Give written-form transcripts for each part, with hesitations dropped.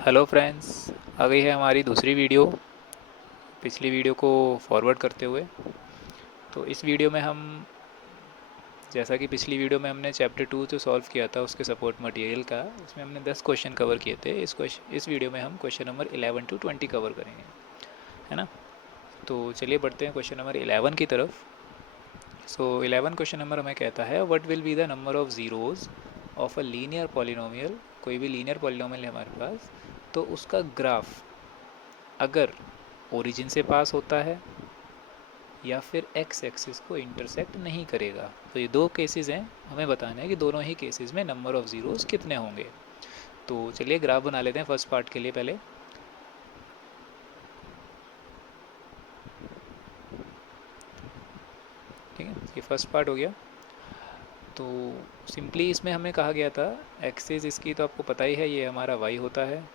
Hello friends, आ गई है हमारी दूसरी वीडियो पिछली वीडियो को फॉरवर्ड करते हुए। तो इस वीडियो में हम, जैसा कि पिछली वीडियो में हमने चैप्टर 2 जो सॉल्व किया था उसके सपोर्ट मटेरियल का, उसमें हमने 10 क्वेश्चन कवर किए थे। इस वीडियो में हम क्वेश्चन नंबर 11 to 20 कवर करेंगे, है ना। तो चलिए बढ़ते हैं क्वेश्चन नंबर 11 की तरफ। सो 11 क्वेश्चन नंबर हमें कहता है what will be the number of zeros of a linear polynomial. कोई भी लीनियर पॉलिनोमियल है हमारे पास, तो उसका ग्राफ अगर ओरिजिन से पास होता है या फिर एक्स एक्सिस को इंटरसेक्ट नहीं करेगा। तो ये दो केसेस हैं, हमें बताना है कि दोनों ही केसेस में नंबर ऑफ़ ज़ीरोज़ कितने होंगे। तो चलिए ग्राफ बना लेते हैं फर्स्ट पार्ट के लिए पहले। ठीक है, ये फर्स्ट पार्ट हो गया। तो सिंपली इसमें हमें कहा गया था एक्सिस इसकी तो आपको पता ही है, ये हमारा वाई होता है,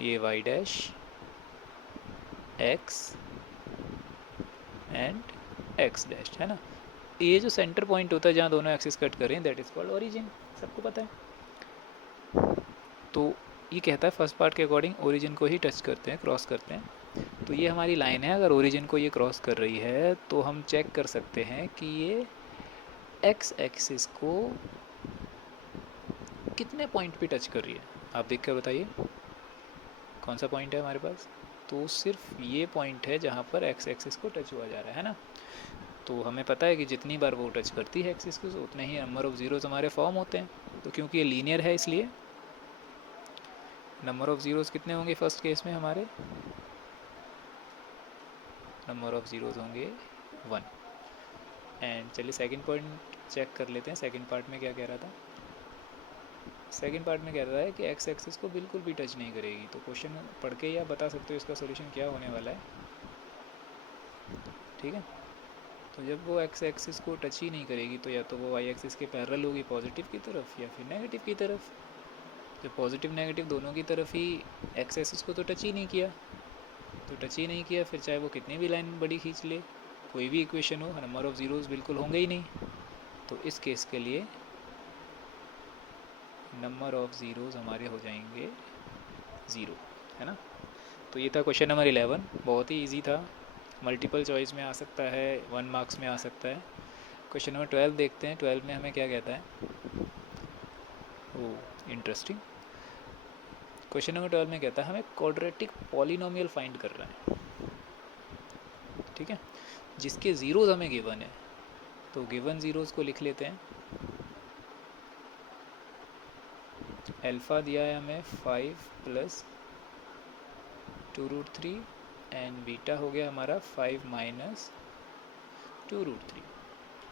ये y dash x and x dash, है ना। ये जो सेंटर पॉइंट होता है जहाँ दोनों एक्सिस कट कर रहे हैं, दैट इज़ कॉल्ड ओरिजिन, सबको पता है। तो ये कहता है फर्स्ट पार्ट के अकॉर्डिंग ओरिजिन को ही टच करते हैं, क्रॉस करते हैं। तो ये हमारी लाइन है, अगर ओरिजिन को ये क्रॉस कर रही है तो हम चेक कर सकते हैं कि ये एक्स एक्सिस को कितने पॉइंट पे टच कर रही है। आप देख कर बताइए कौन सा पॉइंट है हमारे पास। तो सिर्फ ये पॉइंट है जहाँ पर एक्स एक्सिस को टच हुआ जा रहा है ना। तो हमें पता है कि जितनी बार वो टच करती है एक्सिस को उतने ही नंबर ऑफ़ ज़ीरोज़ हमारे फॉर्म होते हैं। तो क्योंकि ये लीनियर है इसलिए नंबर ऑफ़ ज़ीरोज़ कितने होंगे फर्स्ट केस में हमारे, नंबर ऑफ़ ज़ीरोज़ होंगे 1। एंड चलिए सेकंड पॉइंट चेक कर लेते हैं, सेकंड पार्ट में क्या कह रहा था। सेकंड पार्ट में कह रहा है कि एक्स एक्सिस को बिल्कुल भी टच नहीं करेगी। तो क्वेश्चन पढ़ के ही आप बता सकते हो इसका सोल्यूशन क्या होने वाला है। ठीक है, तो जब वो एक्स एक्सिस को टच ही नहीं करेगी तो या तो वो वाई एक्सिस के पैरेलल होगी पॉजिटिव की तरफ या फिर नेगेटिव की तरफ। जब पॉजिटिव नेगेटिव दोनों की तरफ ही एक्स एक्सिस को तो टच ही नहीं किया, तो टच ही नहीं किया फिर चाहे वो कितनी भी लाइन बड़ी खींच ले, कोई भी इक्वेशन हो, नंबर ऑफ़ ज़ीरोज़ बिल्कुल होंगे ही नहीं। तो इस केस के लिए नंबर ऑफ़ ज़ीरोज़ हमारे हो जाएंगे 0, है ना। तो ये था क्वेश्चन नंबर 11, बहुत ही इजी था, मल्टीपल चॉइस में आ सकता है, 1 मार्क्स में आ सकता है। क्वेश्चन नंबर 12 देखते हैं। 12 में हमें क्या कहता है, ओह इंटरेस्टिंग। क्वेश्चन नंबर 12 में कहता है हमें क्वाड्रेटिक पॉलिनोमियल फाइंड कर रहा है, ठीक है, जिसके ज़ीरोज़ हमें गिवन है। तो गिवन ज़ीरोज़ को लिख लेते हैं। अल्फ़ा दिया है हमें 5 प्लस 2√3 एंड बीटा हो गया हमारा 5 माइनस 2√3,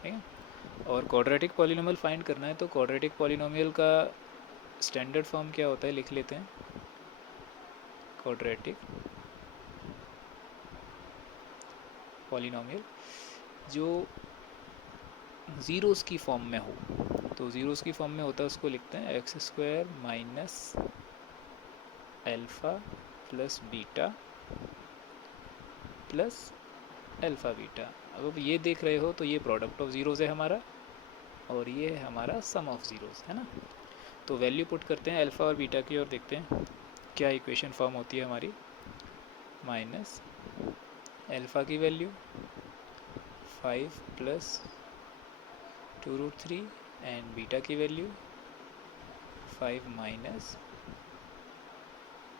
ठीक है। और क्वाड्रेटिक पॉलिनोमियल फाइंड करना है, तो क्वाड्रेटिक पॉलिनोमियल का स्टैंडर्ड फॉर्म क्या होता है लिख लेते हैं। क्वाड्रेटिक पॉलिनोमियल जो ज़ीरोज़ की फॉर्म में हो, तो ज़ीरोज़ की फॉर्म में होता है उसको लिखते हैं x square minus alpha plus beta plus alpha beta. अब ये देख रहे हो तो ये प्रोडक्ट ऑफ ज़ीरोज़ है हमारा, और ये है हमारा सम ऑफ ज़ीरोज़, है ना। तो वैल्यू पुट करते हैं अल्फ़ा और बीटा की और देखते हैं क्या इक्वेशन फॉर्म होती है हमारी। माइनस अल्फ़ा की वैल्यू 5 प्लस 2√3 एंड बीटा की value 5 minus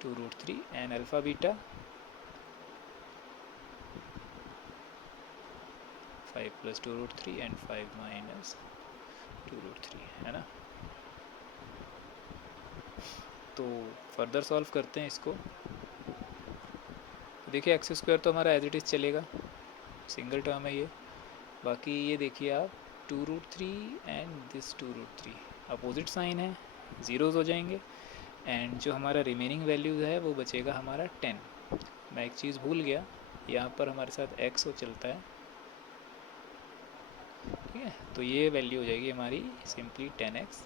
2√3 and alpha beta 5 plus 2√3 and 5 minus 2√3, है ना। तो फर्दर सॉल्व करते हैं इसको। तो देखिए एक्स स्क्वायर तो हमारा एज इट इज़ चलेगा, सिंगल टर्म है ये। बाकी ये देखिए आप 2√3 एंड दिस 2√3 अपोजिट साइन है, ज़ीरोज़ हो जाएंगे। एंड जो हमारा रिमेनिंग वैल्यूज़ है वो बचेगा हमारा 10। मैं एक चीज़ भूल गया, यहाँ पर हमारे साथ एक्स हो चलता है, ठीक है। तो ये वैल्यू हो जाएगी हमारी सिंपली 10x।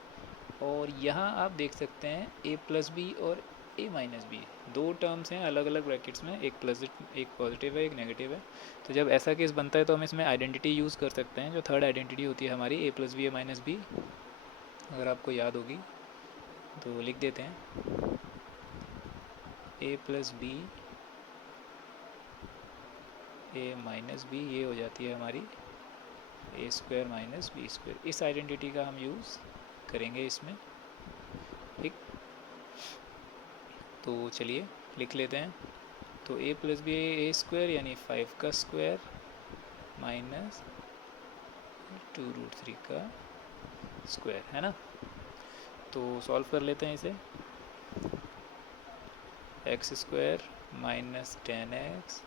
और यहाँ आप देख सकते हैं a प्लस बी और a माइनस बी, दो टर्म्स हैं अलग अलग ब्रैकेट्स में, एक प्लस एक पॉजिटिव है एक नेगेटिव है। तो जब ऐसा केस बनता है तो हम इसमें आइडेंटिटी यूज़ कर सकते हैं, जो थर्ड आइडेंटिटी होती है हमारी a plus b a minus b, अगर आपको याद होगी तो लिख देते हैं। A plus b a minus b, ये हो जाती है हमारी a square minus b square. इस आइडेंटिटी का हम यूज़ करेंगे इसमें, ठीक। तो चलिए लिख लेते हैं। तो ए प्लस बी ए स्क्वायर यानी 5 का स्क्वायर माइनस 2√3 का स्क्वायर, है ना। तो सॉल्व कर लेते हैं इसे। एक्स स्क्वायर माइनस 10x,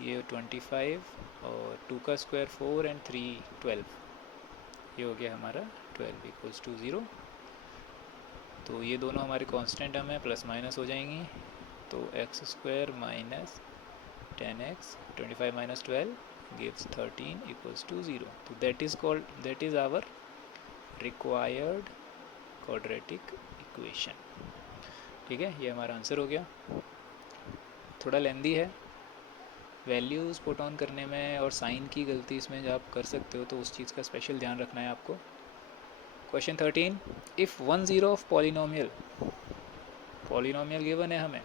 ये 25, और 2 का स्क्वायर 4 एंड 3 12, ये हो गया हमारा 12 इक्वल्स टू 0। तो ये दोनों हमारे कांस्टेंट हम हैं, प्लस माइनस हो जाएंगी। तो x square minus 10x 25 minus 12 gives 13 equals to 0। तो that is our required quadratic equation, ठीक है। ये हमारा आंसर हो गया। थोड़ा लेंदी है, वैल्यूज़ पुट ऑन करने में और साइन की गलती इसमें जब आप कर सकते हो तो उस चीज़ का स्पेशल ध्यान रखना है आपको। Question 13, if 1 0 of polynomial given है हमें।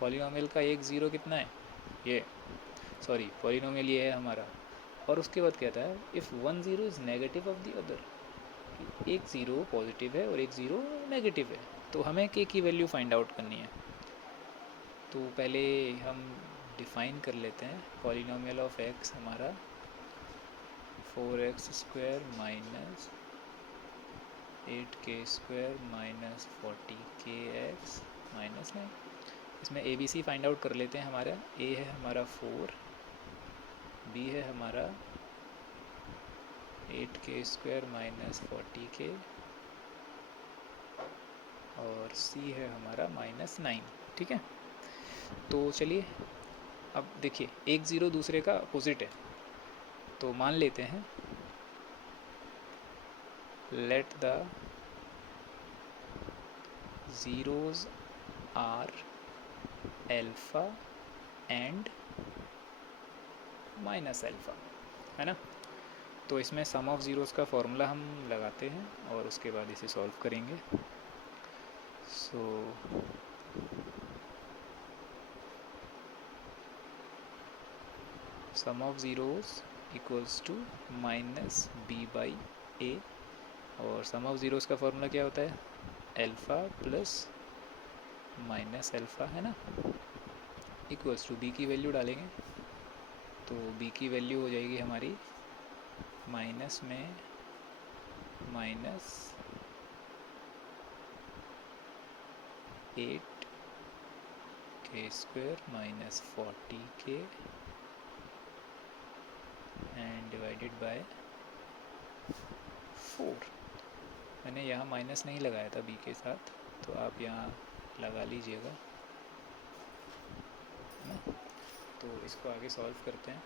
पॉलिनोमियल का एक ज़ीरो कितना है, ये सॉरी पॉलिनोमियल ये है हमारा। और उसके बाद कहता है if 1 0 is negative of the other, एक ज़ीरो पॉजिटिव है और एक ज़ीरो नेगेटिव है। तो हमें के की वैल्यू फाइंड आउट करनी है। तो पहले हम डिफ़ाइन कर लेते हैं। पॉलिनोमियल ऑफ एक्स हमारा 4x square minus 8k square minus 40kx minus 9। इसमें a b c find out कर लेते हैं। हमारा ए है हमारा 4, बी है हमारा 8k स्क्वायर माइनस 40k, और सी है हमारा माइनस 9, ठीक है। तो चलिए अब देखिए, एक ज़ीरो दूसरे का अपोजिट है। तो मान लेते हैं let the zeros are alpha and minus alpha, है ना। तो इसमें सम ऑफ ज़ीरोज़ का फॉर्मूला हम लगाते हैं और उसके बाद इसे सॉल्व करेंगे। So sum of zeros equals to minus b by a, और सम ऑफ ज़ीरोज़ का फॉर्मूला क्या होता है, एल्फ़ा प्लस माइनस एल्फ़ा, है ना, इक्वल्स टू बी की वैल्यू डालेंगे। तो बी की वैल्यू हो जाएगी हमारी माइनस में minus 8k square minus 40k and divided by 4। मैंने यहाँ माइनस नहीं लगाया था बी के साथ, तो आप यहाँ लगा लीजिएगा ना। तो इसको आगे सॉल्व करते हैं।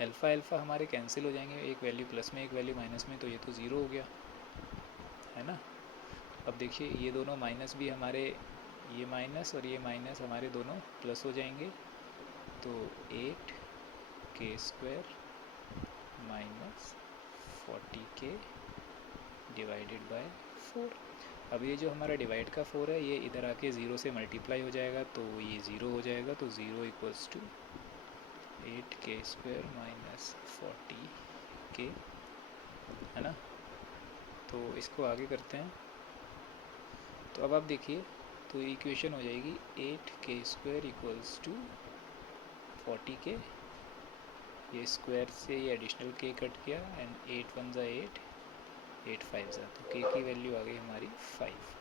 अल्फ़ा अल्फ़ा हमारे कैंसिल हो जाएंगे, एक वैल्यू प्लस में एक वैल्यू माइनस में, तो ये तो ज़ीरो हो गया, है ना। अब देखिए ये दोनों माइनस भी हमारे, ये माइनस और ये माइनस हमारे दोनों प्लस हो जाएंगे। तो 8k square minus 40k divided by 4। अब ये जो हमारा डिवाइड का 4 है ये इधर आके ज़ीरो से मल्टीप्लाई हो जाएगा, तो ये ज़ीरो हो जाएगा। तो zero equals to 8k square minus 40k, है ना। तो इसको आगे करते हैं। तो अब आप देखिए, तो इक्वेशन हो जाएगी 8k square equals to 40k, ये स्क्वायर से ये एडिशनल k कट गया, एंड 8 1 ज़ा 8, 8 5 ज़ा, तो k की वैल्यू आ गई हमारी 5।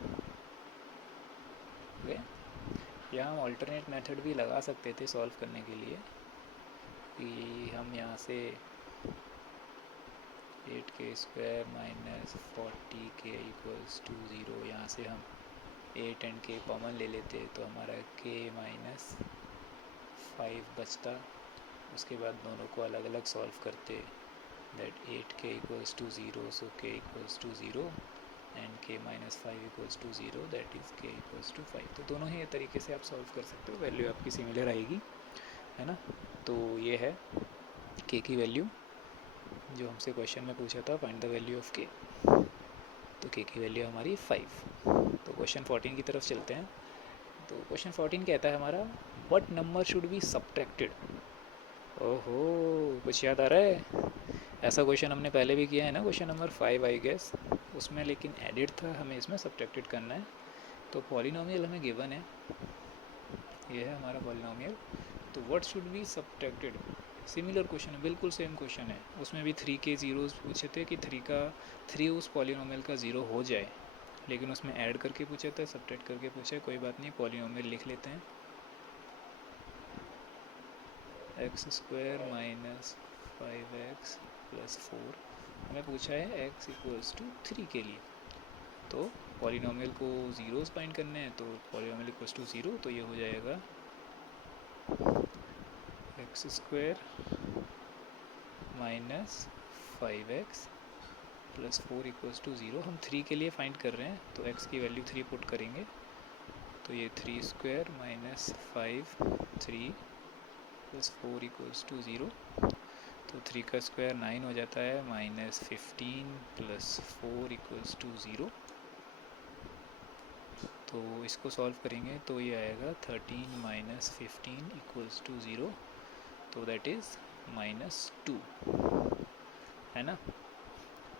ओके, यहाँ हम ऑल्टरनेट मेथड भी लगा सकते थे सॉल्व करने के लिए, कि हम यहाँ से 8k square minus 40k equals to 0, यहाँ से हम 8 एंड k कॉमन ले लेते तो हमारा k माइनस 5 बचता। उसके बाद दोनों को अलग अलग सॉल्व करते, that 8k equals to 0, so k equals to 0 and k minus 5 equals to 0, that is k equals to 5। तो दोनों ही तरीके से आप सॉल्व कर सकते हो, वैल्यू आपकी सिमिलर आएगी, है ना। तो ये है k की वैल्यू जो हमसे क्वेश्चन में पूछा था, find the value of k। तो k की वैल्यू हमारी 5। तो क्वेश्चन 14 की तरफ चलते हैं। तो क्वेश्चन 14 कहता है हमारा, what number should be subtracted. ओहो, कुछ याद आ रहा है? ऐसा क्वेश्चन हमने पहले भी किया है ना, क्वेश्चन नंबर 5 आई गेस, उसमें लेकिन एडिड था, हमें इसमें सब्ट्रैक्टेड करना है। तो पॉलिनोमियल हमें गिवन है, ये है हमारा पॉलिनोमियल। तो what should be subtracted, similar question है, बिल्कुल सेम क्वेश्चन है। उसमें भी 3 के ज़ीरोज़ पूछे थे कि 3 उस पॉलिनोमियल का ज़ीरो हो जाए, लेकिन उसमें ऐड करके पूछे थे, सब्ट्रैक्ट करके पूछे। कोई बात नहीं, पॉलिनोमियल लिख लेते हैं। x² माइनस 5x प्लस 4, हमें पूछा है x इक्वल्स टू 3 के लिए। तो पॉलिनोमियल को ज़ीरोज़ फाइंड करने हैं, तो पॉलिनोमियल इक्वल्स टू 0, तो ये हो जाएगा x² minus 5x plus 4 equals to 0। हम 3 के लिए फाइंड कर रहे हैं, तो x की वैल्यू 3 पुट करेंगे, तो ये 3² माइनस 5 3 प्लस 4 इक्वल्स टू 0। तो 3 का स्क्वायर 9 हो जाता है, माइनस 15 प्लस 4 इक्वल्स टू 0। तो इसको सॉल्व करेंगे तो ये आएगा 13 माइनस 15 इक्वल्स टू 0, तो दैट इज़ -2, है ना,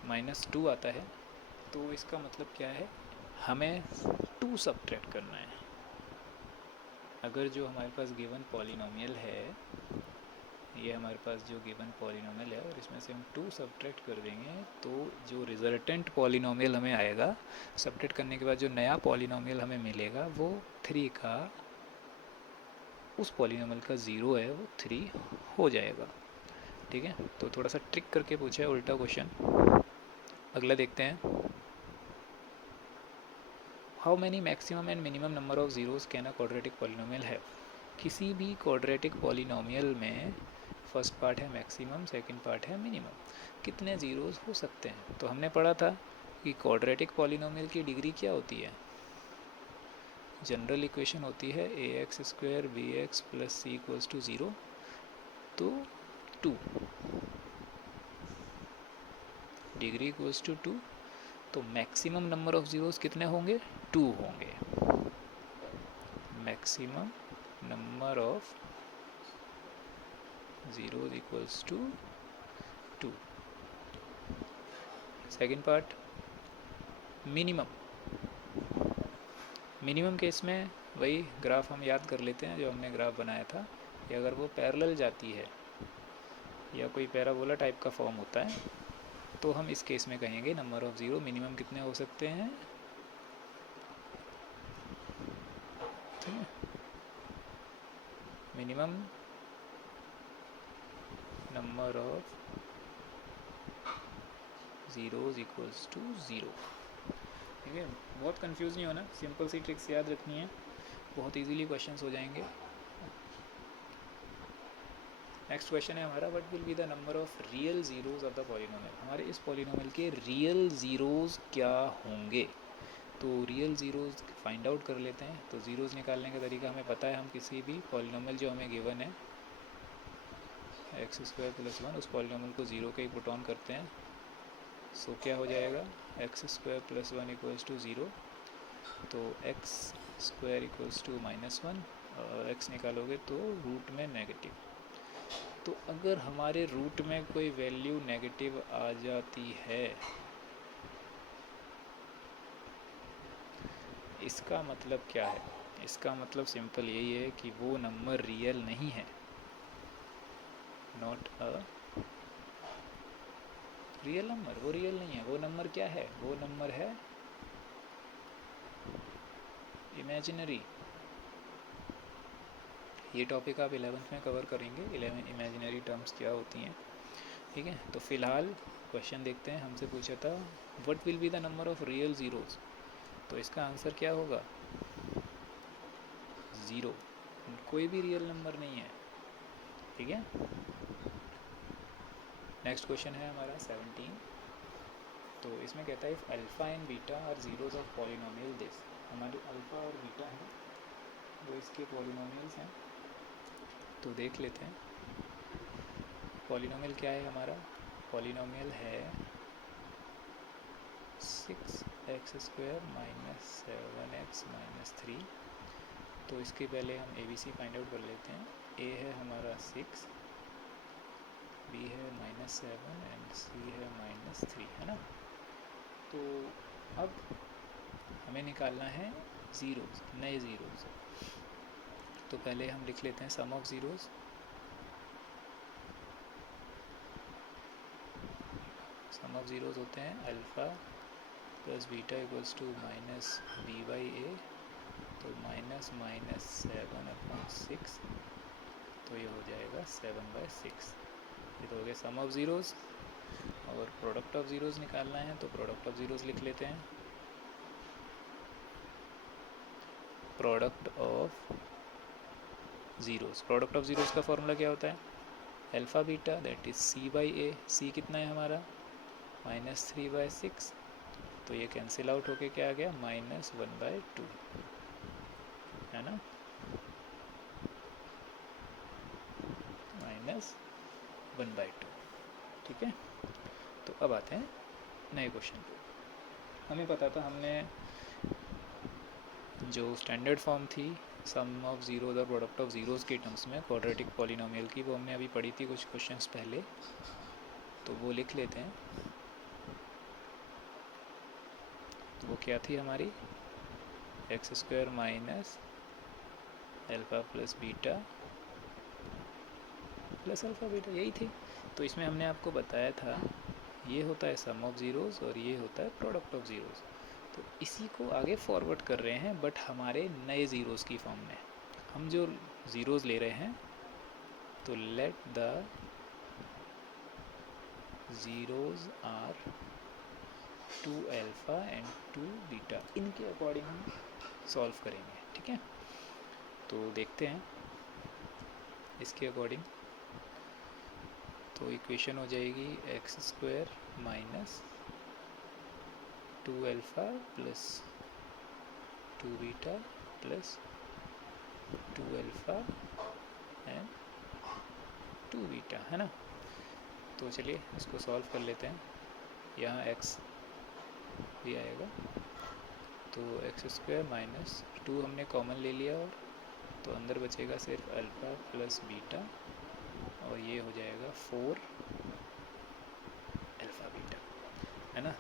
-2 आता है। तो इसका मतलब क्या है, हमें 2 सब्ट्रैक्ट करना है। अगर जो हमारे पास गिवन पॉलिनोमियल है, ये हमारे पास जो गिवन पॉलिनोमियल है, और इसमें से हम 2 सब्ट्रैक्ट कर देंगे, तो जो रिजल्टेंट पॉलिनोमियल हमें आएगा, सब्ट्रैक्ट करने के बाद जो नया पॉलिनोमियल हमें मिलेगा, वो 3 का, उस पॉलिनोमियल का 0 है, वो 3 हो जाएगा। ठीक है, तो थोड़ा सा ट्रिक करके पूछा है, उल्टा क्वेश्चन। अगला देखते हैं, how many maximum and minimum number of zeros can a quadratic polynomial है। किसी भी क्वाड्रेटिक पॉलिनोमियल में फर्स्ट पार्ट है मैक्सिमम, सेकंड पार्ट है मिनिमम, कितने ज़ीरोज़ हो सकते हैं। तो हमने पढ़ा था कि क्वाड्रेटिक पॉलिनोमियल की डिग्री क्या होती है, जनरल इक्वेशन होती है ax² bx plus c equals to 0, तो 2, डिग्री इक्वल्स टू 2, तो मैक्सिमम नंबर ऑफ ज़ीरोज़ कितने होंगे, 2 होंगे। Maximum number of zeros equals to 2। Second part, minimum. Minimum case में वही ग्राफ हम याद कर लेते हैं जो हमने ग्राफ बनाया था, कि अगर वो पैरेलल जाती है या कोई पैराबोला टाइप का फॉर्म होता है, तो हम इस केस में कहेंगे नंबर ऑफ ज़ीरो मिनिमम कितने हो सकते हैं, ठीक है, minimum number of zeros equals to 0। ठीक है, बहुत कंफ्यूज नहीं होना, सिंपल सी ट्रिक्स याद रखनी है, बहुत इजीली क्वेश्चंस हो जाएंगे। नेक्स्ट क्वेश्चन है हमारा, what will be the number of real zeros of the polynomial. हमारे इस पॉलिनोमियल के रियल ज़ीरोज़ क्या होंगे, तो रियल ज़ीरोज़ फाइंड आउट कर लेते हैं। तो ज़ीरोज़ निकालने का तरीका हमें पता है, हम किसी भी पॉलिनोमियल जो हमें गिवन है x² प्लस 1, उस पॉलिनोमियल को 0 के ही पुट ऑन करते हैं। सो क्या हो जाएगा, x² प्लस 1 इक्वल्स टू 0, तो x² इक्वल्स टू -1, और x निकालोगे तो रूट में नेगेटिव। तो अगर हमारे रूट में कोई वैल्यू नेगेटिव आ जाती है, इसका मतलब क्या है, इसका मतलब सिंपल यही है कि वो नंबर रियल नहीं है, नॉट अ रियल नंबर, वो रियल नहीं है। वो नंबर क्या है, वो नंबर है इमेजिनरी। ये टॉपिक आप 11th में कवर करेंगे, 11 इमेजिनरी टर्म्स क्या होती हैं। ठीक है, तो फ़िलहाल क्वेश्चन देखते हैं। हमसे पूछा था what will be the number of real zeros, तो इसका आंसर क्या होगा, 0, कोई भी रियल नंबर नहीं है। ठीक है, नेक्स्ट क्वेश्चन है हमारा 17। तो इसमें कहता है if alpha and beta are zeros of polynomial this, हमारे अल्फ़ा और बीटा हैं वो इसके पॉलिनोमियल्स हैं। तो देख लेते हैं पॉलिनोमियल क्या है हमारा, पॉलिनोमियल है 6x² माइनस 7x माइनस 3 तो इसके पहले हम a b c find out कर लेते हैं। ए है हमारा 6, बी है -7 एंड सी है -3, है ना। तो अब हमें निकालना है ज़ीरोज़, नए ज़ीरोज़। तो पहले हम लिख लेते हैं sum of zeros. Sum of zeros होते हैं alpha plus beta equals to minus b by a, तो -7/6, तो ये हो जाएगा 7/6। ये तो हो गया सम ऑफ ज़ीरोज़। और प्रोडक्ट ऑफ ज़ीरोज़ निकालना है, तो प्रोडक्ट ऑफ ज़ीरोज़ लिख लेते हैं। Product of zeros, product of zeros का फॉर्मूला क्या होता है? Alpha beta that is c by a. C कितना है हमारा? -3/6, तो ये कैंसिल आउट होके क्या आ गया? -1/2, है ना, -1/2। ठीक है। तो अब आते हैं नए क्वेश्चन पे। हमें पता था, हमने जो स्टैंडर्ड फॉर्म थी सम ऑफ ज़ीरोज़ और प्रोडक्ट ऑफ ज़ीरोज़ के टर्म्स में क्वाड्रेटिक पॉलिनोमियल की, वो हमने अभी पढ़ी थी कुछ क्वेश्चंस पहले, तो वो लिख लेते हैं। तो वो क्या थी हमारी? x² minus alpha plus beta plus alpha beta, यही थी। तो इसमें हमने आपको बताया था ये होता है सम ऑफ ज़ीरोज़ और ये होता है प्रोडक्ट ऑफ ज़ीरोज़। तो इसी को आगे फॉरवर्ड कर रहे हैं, बट हमारे नए ज़ीरोज़ की फॉर्म में। हम जो ज़ीरोज़ ले रहे हैं, तो let the zeros are 2 alpha and 2 beta, इनके अकॉर्डिंग हम सॉल्व करेंगे। ठीक है, तो देखते हैं इसके अकॉर्डिंग। तो इक्वेशन हो जाएगी x² minus 2 alpha plus 2 beta plus 2 alpha and 2 beta, है ना। तो चलिए इसको सॉल्व कर लेते हैं। यहाँ x भी आएगा, तो x² माइनस 2 हमने कॉमन ले लिया, और तो अंदर बचेगा सिर्फ अल्फ़ा प्लस बीटा, और ये हो जाएगा 4 अल्फ़ा बीटा, है ना।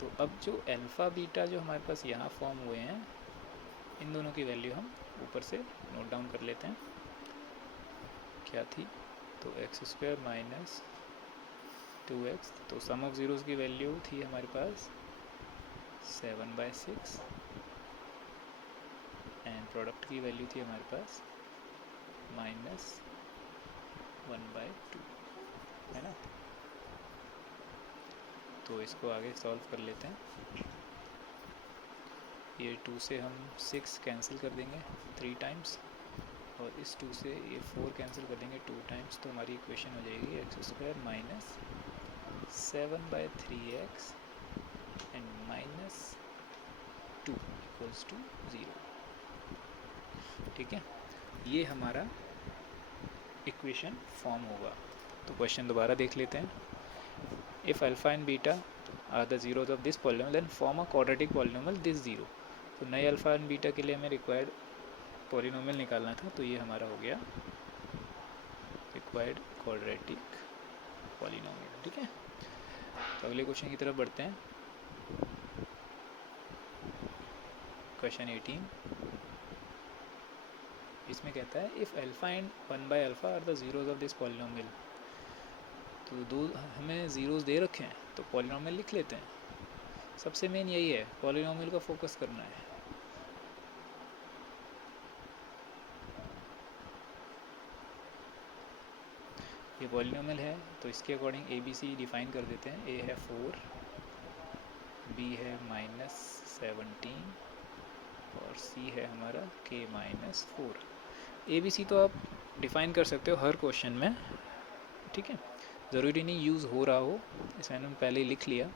तो अब जो अल्फ़ा बीटा जो हमारे पास यहाँ फॉर्म हुए हैं, इन दोनों की वैल्यू हम ऊपर से नोट डाउन कर लेते हैं। क्या थी? तो x² माइनस 2x, तो सम ऑफ ज़ीरोज़ की वैल्यू थी हमारे पास 7/6, एंड प्रोडक्ट की वैल्यू थी हमारे पास -1/2, है ना। तो इसको आगे सॉल्व कर लेते हैं। ये 2 से हम 6 कैंसिल कर देंगे 3 टाइम्स, और इस 2 से ये 4 कैंसिल कर देंगे 2 टाइम्स, तो हमारी इक्वेशन हो जाएगी x² minus 7/3x and -2 equals to 0। ठीक है, ये हमारा इक्वेशन फॉर्म होगा। तो क्वेश्चन दोबारा देख लेते हैं। If alpha and beta are the zeros of this polynomial then form a quadratic polynomial this zero. तो नए अल्फ़ा एंड बीटा के लिए हमें रिक्वायर्ड पॉलिनोमियल निकालना था, तो ये हमारा हो गया रिक्वायर्ड क्वाड्रेटिक पॉलिनोमियल। ठीक है, तो अगले क्वेश्चन की तरफ बढ़ते हैं। क्वेश्चन 18, इसमें कहता है if alpha and one by alpha are the zeros of this polynomial. तो दो हमें ज़ीरोज़ दे रखे हैं, तो पॉलिनोमियल लिख लेते हैं। सबसे मेन यही है, पॉलिनोमियल का फोकस करना है। ये पॉलिनोमियल है, तो इसके according a b c define कर देते हैं। ए है 4, बी है -17, और सी है हमारा k -4। ए बी सी तो आप डिफ़ाइन कर सकते हो हर क्वेश्चन में। ठीक है, ज़रूरी नहीं यूज़ हो रहा हो, इसमें हमने पहले ही लिख लिया।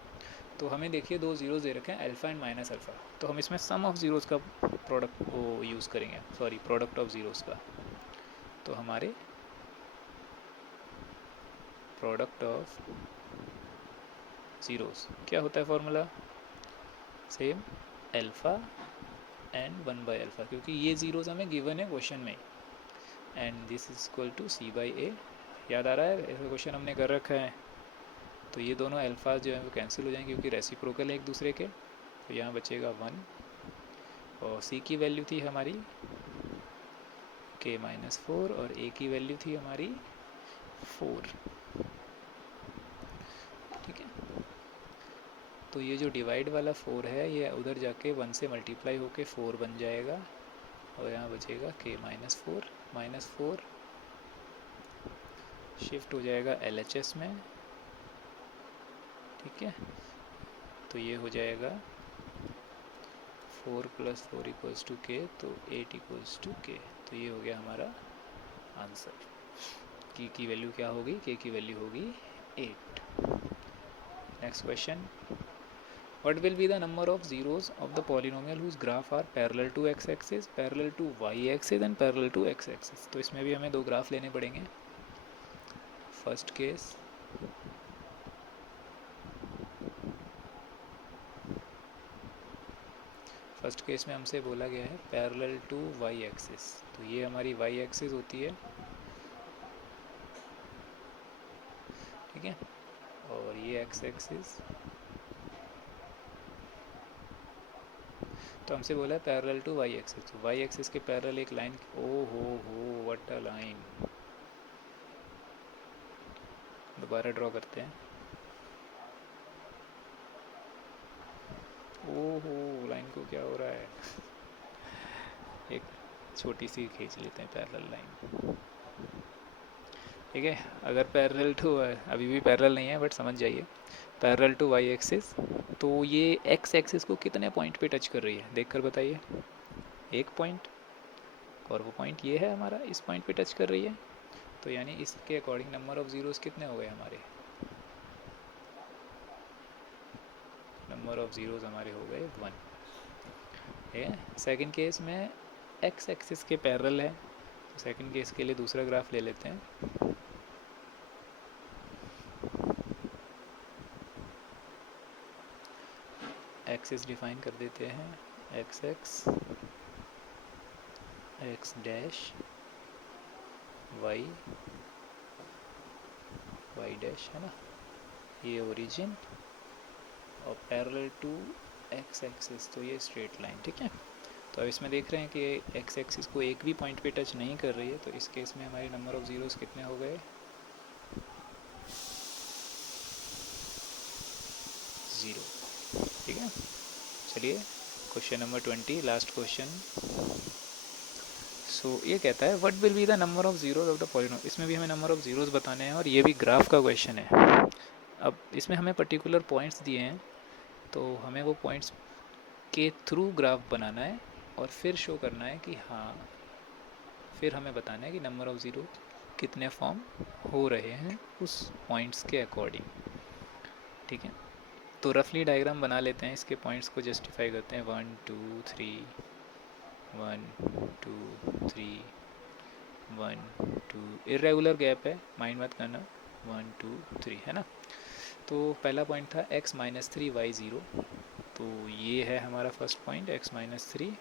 तो हमें देखिए 2 ज़ीरोज़ दे रखे हैं, अल्फ़ा एंड माइनस अल्फ़ा, तो हम इसमें सम ऑफ ज़ीरोज़ का प्रोडक्ट वो यूज़ करेंगे, सॉरी प्रोडक्ट ऑफ ज़ीरोज़ का। तो हमारे प्रोडक्ट ऑफ ज़ीरोज़ क्या होता है formula? Same, alpha and 1 by alpha, क्योंकि ये ज़ीरोज़ हमें गिवन है क्वेश्चन में, and this is equal to c by a. याद आ रहा है, ऐसा क्वेश्चन हमने कर रखा है। तो ये दोनों अल्फ़ा जो है वो कैंसिल हो जाएंगे क्योंकि रेसिप्रोकल है एक दूसरे के। तो यहाँ बचेगा 1, और सी की वैल्यू थी हमारी k-4 और ए की वैल्यू थी हमारी 4। ठीक है, तो ये जो डिवाइड वाला 4 है ये उधर जाके 1 से मल्टीप्लाई होके 4 बन जाएगा, और यहाँ बचेगा k-4, -4 शिफ्ट हो जाएगा LHS में। ठीक है, तो ये हो जाएगा 4 + 4 = k, तो 8 = k। तो ये हो गया हमारा आंसर। की वैल्यू क्या होगी, k की वैल्यू होगी 8। Next question, what will be the number of zeros of the polynomial whose graph are parallel to x axis, parallel to y axis and parallel to x axis। तो इसमें भी हमें दो graph लेने पड़ेंगे। First case, में हमसे बोला गया है पैरेलल टू वाई एक्सिस, तो ये हमारी वाई एक्सिस होती है। ठीक है, और ये एक्स एक्सिस। तो हमसे बोला है पैरेलल टू वाई एक्सिस, तो वाई एक्सिस के पैरेलल एक लाइन, ओ हो व्हाट अ लाइन। दोबारा ड्रॉ करते हैं। ओहो, लाइन को क्या हो रहा है। एक छोटी सी खींच लेते हैं पैरेलल लाइन। ठीक है, अगर पैरेलल टू, अभी भी पैरेलल नहीं है बट समझ जाइए, पैरेलल टू वाई एक्सिस, तो ये एक्स एक्सिस को कितने पॉइंट पे टच कर रही है देख कर बताइए। एक पॉइंट, और वो पॉइंट ये है हमारा, इस पॉइंट पे टच कर रही है। तो यानी इसके अकॉर्डिंग नंबर ऑफ ज़ीरोज़ कितने हो गए हमारे, नंबर ऑफ ज़ीरोज़ हमारे हो गए 1। ठीक है, सेकेंड केस में एक्स एक्सिस के पैरेलल है, तो सेकेंड केस के लिए दूसरा ग्राफ ले लेते हैं। एक्सिस डिफाइन कर देते हैं, x x, x dash, y, y dash, है ना, ये ओरिजिन, और पैरेलल टू एक्स एक्सिस, तो ये स्ट्रेट लाइन। ठीक है, तो अब इसमें देख रहे हैं कि एक्स एक्सिस को एक भी पॉइंट पे टच नहीं कर रही है, तो इस केस में हमारे नंबर ऑफ ज़ीरोज़ कितने हो गए, 0। ठीक है, चलिए क्वेश्चन नंबर 20, लास्ट क्वेश्चन। सो ये कहता है what will be the number of zeros of the polynomial. इसमें भी हमें नंबर ऑफ ज़ीरोज़ बताने हैं, और ये भी ग्राफ का क्वेश्चन है। अब इसमें हमें पर्टिकुलर पॉइंट्स दिए हैं, तो हमें वो पॉइंट्स के थ्रू ग्राफ बनाना है, और फिर शो करना है कि हाँ, फिर हमें बताना है कि नंबर ऑफ ज़ीरो कितने फॉर्म हो रहे हैं उस पॉइंट्स के अकॉर्डिंग। ठीक है, तो रफली डायग्राम बना लेते हैं, इसके पॉइंट्स को जस्टिफाई करते हैं। 1 2 3, 1 2 3, 1 2, इरेगुलर गैप है, माइंड मत करना, 1 2 3, है ना। तो पहला पॉइंट था x-3y0, तो ये है हमारा फर्स्ट पॉइंट x-3,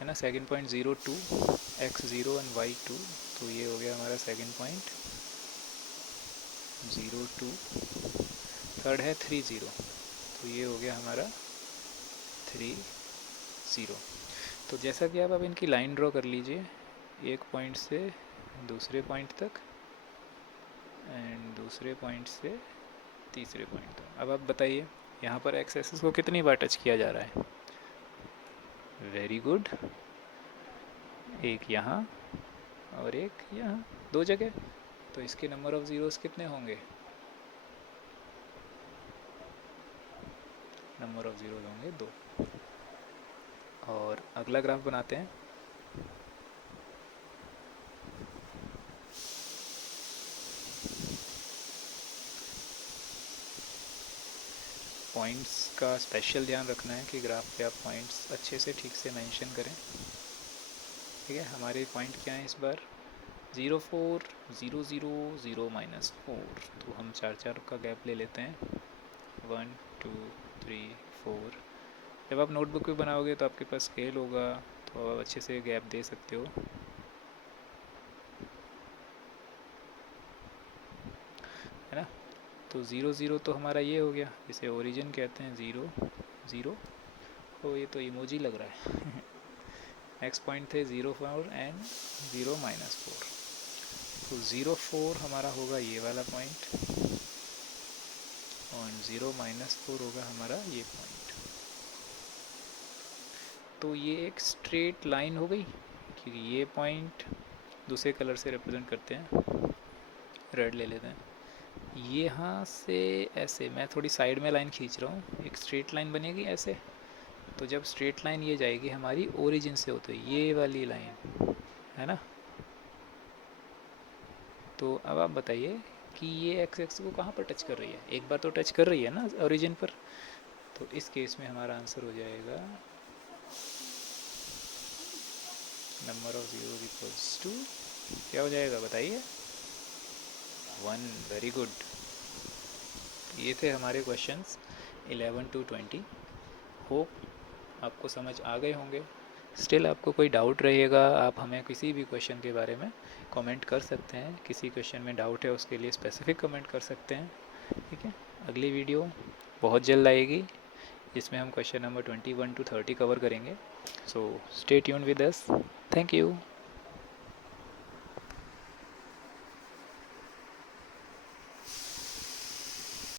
है ना। Second point 0 2, x0 and y2, तो ये हो गया हमारा सेकंड पॉइंट 0 2। थर्ड है 3 0, तो ये हो गया हमारा 3 0। तो जैसा कि आप अब इनकी लाइन ड्रॉ कर लीजिए, एक पॉइंट से दूसरे पॉइंट तक, एंड दूसरे पॉइंट से तीसरे पॉइंट तक। अब आप बताइए यहाँ पर एक्स एक्सिस को कितनी बार टच किया जा रहा है। वेरी गुड, एक यहाँ और एक यहाँ, दो जगह। तो इसके नंबर ऑफ ज़ीरोज़ कितने होंगे, नंबर ऑफ ज़ीरोज़ होंगे 2। और अगला ग्राफ बनाते हैं। पॉइंट्स का स्पेशल ध्यान रखना है कि ग्राफ पे आप पॉइंट्स अच्छे से ठीक से मेंशन करें। ठीक है, हमारे पॉइंट क्या हैं इस बार, 0 4 0 0 0 -4, तो हम 4 4 का गैप ले लेते हैं, 1 2 3 4। जब आप नोटबुक पे बनाओगे तो आपके पास स्केल होगा, तो आप अच्छे से गैप दे सकते हो, है ना। तो 0 0 तो हमारा ये हो गया, इसे ओरिजिन कहते हैं, 0 0। ओ ये तो इमोजी लग रहा है। नेक्स्ट पॉइंट थे 0 4 एंड 0 -4। तो 0 4 हमारा होगा ये वाला पॉइंट, और 0 -4 होगा हमारा ये पॉइंट। तो ये एक स्ट्रेट लाइन हो गई, क्योंकि ये पॉइंट दूसरे कलर से रिप्रेजेंट करते हैं, रेड ले लेते हैं। यहाँ से ऐसे मैं थोड़ी साइड में लाइन खींच रहा हूँ, एक स्ट्रेट लाइन बनेगी ऐसे। तो जब स्ट्रेट लाइन ये जाएगी हमारी ओरिजिन से होते ये वाली लाइन, है ना। तो अब आप बताइए कि ये एक्स एक्स को कहाँ पर टच कर रही है, एक बार तो टच कर रही है ना ओरिजिन पर। तो इस केस में हमारा आंसर हो जाएगा number of zero equals to, क्या हो जाएगा बताइए, 1। Very good. ये थे हमारे क्वेश्चंस 11 to 20। होप आपको समझ आ गए होंगे। स्टिल आपको कोई डाउट रहेगा, आप हमें किसी भी क्वेश्चन के बारे में कमेंट कर सकते हैं। किसी क्वेश्चन में डाउट है उसके लिए स्पेसिफिक कमेंट कर सकते हैं, ठीक है। अगली वीडियो बहुत जल्द आएगी, जिसमें हम क्वेश्चन नंबर 21 to 30 कवर करेंगे। So stay tuned with us. Thank you.